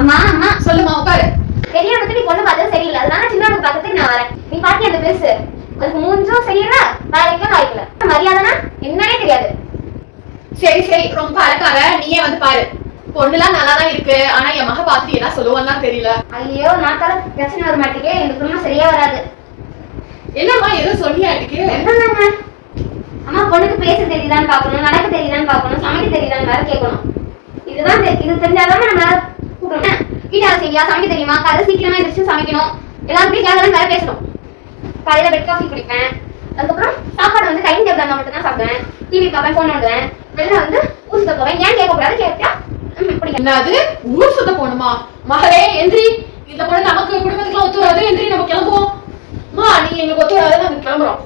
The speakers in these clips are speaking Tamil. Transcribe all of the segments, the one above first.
அம்மா அம்மா சொல்லுமா உட்காரு. பெரிய நீ பொண்ணு பார்த்தது சரியில்லை, அதனால சின்ன பக்கத்துக்கு நான் வரேன். நீ பாத்தி அந்த பெருசு அதுக்கு மூஞ்சும் சரியில்லை, வாய்க்கும் வாய்க்கல. மரியாதைனா என்னன்னே தெரியாது. சரி சரி ரொம்ப அழகார, நீயே வந்து பாரு. பொண்ணுலாம் நல்லா தான் இருக்கு, ஆனா என் மக பார்த்துட்டு என்ன சொல்லுவான்னு தெரியல. ஐயோ நாக்கால பிரச்சனை வர மாட்டேங்க, எனக்கு குடும்பம் சரியா வராது. என்னம்மா ஏதோ சொல்லியாட்டுக்கு? என்னங்க அம்மா, பொண்ணுக்கு பேச தெரியுதான்னு பாக்கணும், நடக்க தெரியுதான்னு பாக்கணும், சமைக்க தெரியுதான்னு வேற கேட்கணும். இதுதான் இது தெரிஞ்சாதான் நம்ம கூப்பிடணும். வீட்டு செய்யா, சமைக்க தெரியுமா, காலையில சீக்கிரமா எந்திரிச்சு சமைக்கணும், எல்லாரும் வீட்டுல வேற பேசணும். காலையில பெட் காஃபி குடிப்பேன், அதுக்கப்புறம் சாப்பாடு வந்து டைம் டேபிள் மட்டும் தான் சாப்பிடுவேன், டிவி பார்ப்பேன், போன் நோண்டுவேன், வெளில வந்து ஊர் சுத்த போவேன். ஏன் கேட்கக்கூடாது, கேட்டா என்னது ஊர் சுத்த போகணுமா? மகளே எந்திரி, இந்த பொண்ணு நமக்கு குடும்பத்துக்குலாம் ஒத்து வராது, எந்திரி நம்ம கிளம்புவோம். மா நீ எங்களுக்கு ஒத்து வராது, நாங்க கிளம்புறோம்.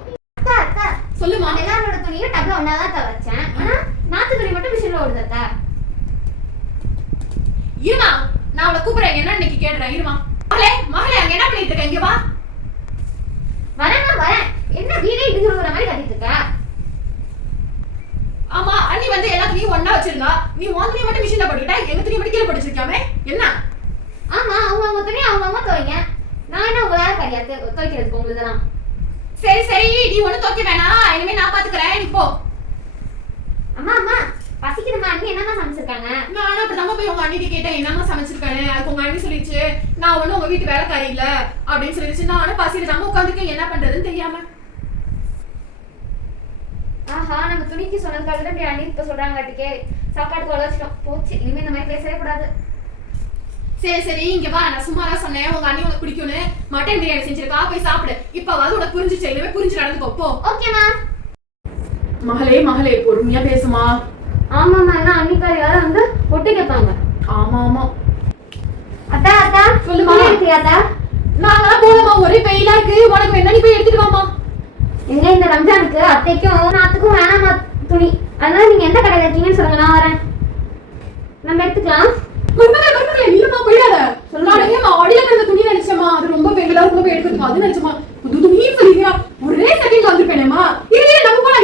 சொல்லுமா. எல்லாரோட துணியும் டப்ல ஒன்னாதான் வச்சேன், ஆனா நாத்து துணி மட்டும் மிஷின்ல ஓடுதா. இருமா, நான் அவளை கூப்பிடுறேன், என்ன இன்னைக்கு கேடுறேன். இருமா. மகளே மகளே, அங்க என்ன பண்ணிட்டு இருக்க? இங்க வா. வரேன் வரேன். என்ன வீடே இடிஞ்சு விழுற மாதிரி கட்டிட்டு இருக்க? ஆமா, அண்ணி வந்து எல்லா துணியும் ஒண்ணா வச்சிருந்தா, நீ உன் துணியை மட்டும் மிஷின்ல போட்டுக்கிட்டா, எங்க துணியை மட்டும் கீழே போட்டு வச்சிருக்காமே என்ன? ஆமா, அவங்க துணி அவங்க துவைங்க, நான் என்ன உங்க வேலை கிடையாது துவைக்கிறதுக்கு உங்களுக்கு. சரி சரி, நீ ஒண்ணு துவைக்க வேணாம், இனிமே நான் பாத்துக்கிறேன், நீ போ. அம்மா அம்மா பசிக்குதுமா, அண்ணி என்னமா சமைச்சிருக்காங்க? நானும் அப்படிதான் போய் உங்க அண்ணிட்டு கேட்டேன் என்னமா சமைச்சிருக்கானு. அதுக்கு உங்க அண்ணி சொல்லிச்சு, நான் ஒண்ணும் உங்க வீட்டு வேலைக்காரி இல்ல அப்படின்னு சொல்லிச்சு. நானும் பசியில நம்ம உட்காந்துருக்கேன், என்ன பண்றதுன்னு தெரியாம. ஆஹா, நம்ம துணிக்கு சொன்னதுக்காக தான் இப்படி அண்ணி இப்ப சொல்றாங்கட்டுக்கே சாப்பாடு தொலைச்சிட்டோம். போச்சு, இனிமே இந்த மாதிரி பேசவே கூடாது. சரி சரி, இங்க வா. நான் சும்மாதான் சொன்னேன் உங்க அண்ணி உனக்கு பிடிக்கும்னு. மட்டன் பிரியாணி செஞ்சிருக்கா, போய் சாப்பிடு. இப்பவாது உனக்கு புரிஞ்சுச்சு, இனிமே புரிஞ்சு நடந்துக்கோ போ. ஓகேமா. மகளே மகளே, பொறுமையா பேசுமா. ஆமாம்மா, என்ன அன்னிக்காரி வேற வந்து ஒட்டி கேட்பாங்க. ஆமா ஆமா. அத்தா அத்தா சொல்லுமா. அத்தா நாங்களாம் போலமா, ஒரே வெயிலா இருக்கு, உனக்கு வேணா நீ போய் எடுத்துட்டு வாமா. எங்க இந்த ரம்ஜானுக்கு அத்தைக்கும் நாத்துக்கும் வேணாமா துணி, அதனால நீங்க எந்த கடையில இருக்கீங்கன்னு சொல்லுங்க, நான் வரேன், நம்ம எடுத்துக்கலாம். இல்லமா போயிடாத. நான் ஆடியில கிடந்த துணி நினைச்சமா, அது ரொம்ப வெயிலா இருக்கும், போய் எடுத்துட்டு அது நினைச்சமா. புது துணின்னு சொல்லியா, ஒரே செகண்ட் வந்துருப்பேனேமா. இரு நம்ம போலாம்.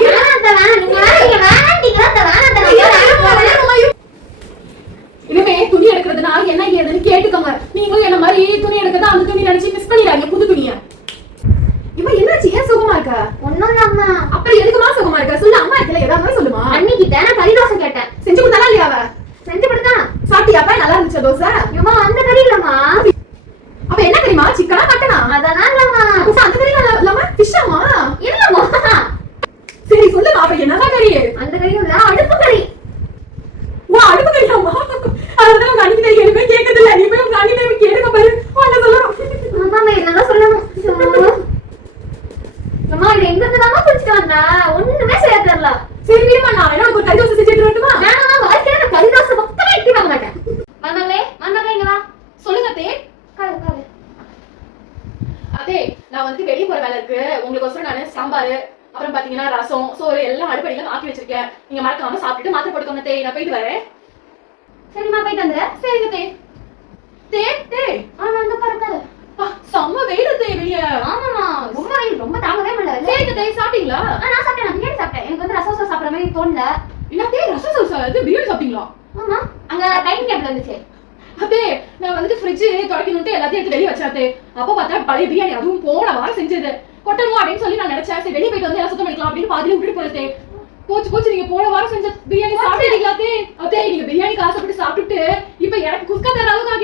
இனிமே துணி எடுக்கிறதுனா என்ன ஏதுன்னு கேட்டுக்கோங்க. நீங்களும் என்ன மாதிரி துணி எடுக்கிறதா அந்த துணி நினைச்சு மிஸ் பண்ணிடாதீங்க புது துணிய. இவ என்னாச்சு, ஏன் சுகமா இருக்க? ஒண்ணும் இல்லம்மா. அப்படி எதுக்குமா சுகமா இருக்க? சொல்லு, அம்மா இடத்துல ஏதாவது சொல்லுமா. அண்ணி கிட்ட நான் கறி தோசை கேட்டேன், செஞ்சு கொடுத்தானா இல்லையா? அவ செஞ்சு கொடுத்தான். சாப்பிட்டியாப்பா? நல்லா இருந்துச்சு தோசை? ஏமா அந்த கறி இல்லம்மா. அப்ப என்ன கறிமா? சிக்கனா மட்டனா? அதெல்லாம் இல்லம்மா. அந்த கறி இல்லாம ஃபிஷ்ஷாமா? இல்லம்மா. சரி சொல்லுமா, அப்ப என்னதான் கறி? அந்த கறியும் இல்ல, அடுப்பு கறி. ஓ அடுப்பு கறியாமா? அதுதான் உங்க அண்ணி எதுவுமே கேட்கறது இல்ல, நீ போய் உங்க அண்ணி போய் கேளுங்க பாரு, உன்ன சொல்லணும். ஆமா, என்னதான் சொல்லணும். அம்மா இது எங்க இருந்து தான் குடிச்சிட்டு வந்தா, ஒண்ணுமே செய்ய தெரியல. சரி வீரமா, நான் வேணா ஒரு கறி தோசை செஞ்சு எடுத்து வரட்டுமா? நான் வாழ்க்கையில நான் கறி தோசை பக்கமே எட்டி பார்க்க மாட்டேன். மங்களே மங்களே இங்க வா. சொல்லுங்க அத்தே. கால் கால். அத்தே, நான் வந்து வெளிய போற வேலை இருக்கு, உங்களுக்கு ஒசரம் நான் சாம்பார், அப்புறம் பாத்தீங்கன்னா ரசம், சோறு எல்லாம் அடுப்படியில ஆக்கி வச்சிருக்கேன். நீங்க மறக்காம சாப்பிட்டுட்டு மாத்திரை போட்டுக்கோங்க தே. நான் போயிட்டு வரேன். சரிம்மா, போயிட்டு வந்துரு. சரிங்க தே. தே தே. வந்து உட்காரு. செம்ம வெயில் தே வெளிய. ஆமாமா, ரொம்ப வெயில், ரொம்ப தாங்கவே முடியல. சரிங்க தே, சாப்பிட்டீங்களா? நான் சாப்பிட்டேன், நான் பிரியாணி சாப்பிட்டேன். எனக்கு வந்து ரசம் சோறு சாப்பிடுற மாதிரி தோணல. என்ன தே ரசம் சோறு இது பிரியாணி சாப்பிட்டீங்களா? ஆமா, அங்க டைனிங் டேபிள் வந்துச்சு. அதே நான் வந்துட்டு ஃப்ரிட்ஜ் துடைக்கணும்ட்டு எல்லாத்தையும் எடுத்து வெளியே வச்சாத்தே. அப்போ பார்த்தா பழைய பிரியாணி, அதுவும் போன வாரம் செஞ்சது, கொட்டணும் அப்படின்னு சொல்லி நான் நினைச்சேன். சரி வெளியே போயிட்டு வந்து எல்லாம் சுத்தம் பண்ணிக்கலாம் அப்படின்னு பாதியில விட்டுட்டு போயிட்டே. போச்சு போச்சு, நீங்க போன வாரம் செஞ்ச பிரியாணி சாப்பிட்டீங்களா? அதே நீங்க பிரியாணிக்கு ஆசைப்பட்டு சாப்பிட்டுட்டு இப்ப எனக்கு குஸ்கா தர அளவுக்கு